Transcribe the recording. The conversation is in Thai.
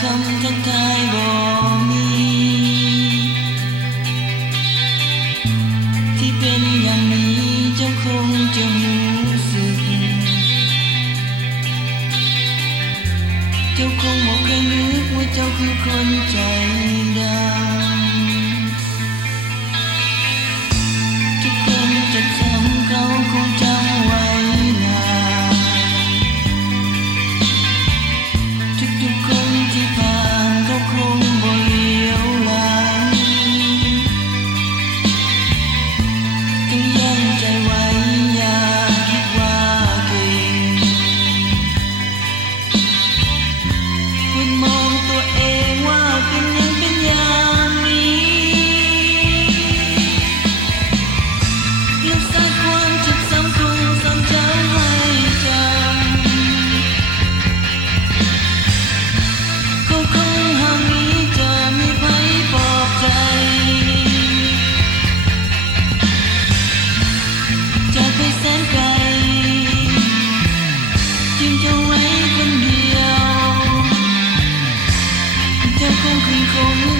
คำทักทายบ่มีที่เป็นอย่างนี้เจ้าคงจะรู้สึกเจ้าคงบ่เคยนึกว่าเจ้าคือคนใจดำทุกคนจะจำเขาคงจำไว้นานทุกคนที่ผ่านเขาคงบ่เลี้ยวหลังต้องยั้งใจไว้อย่าคิดว่าเก่งคุณมองตัวเองว่าเป็นอย่างนี้แล้วสร้างความเจ็บซ้ำคงสอนเจ้าให้จำเขาคงห่างนี้จะมีไผปลอบใจจากไปแสนไกลทิ้งเจ้าไว้คนเดียวเจ้าคงคืนคง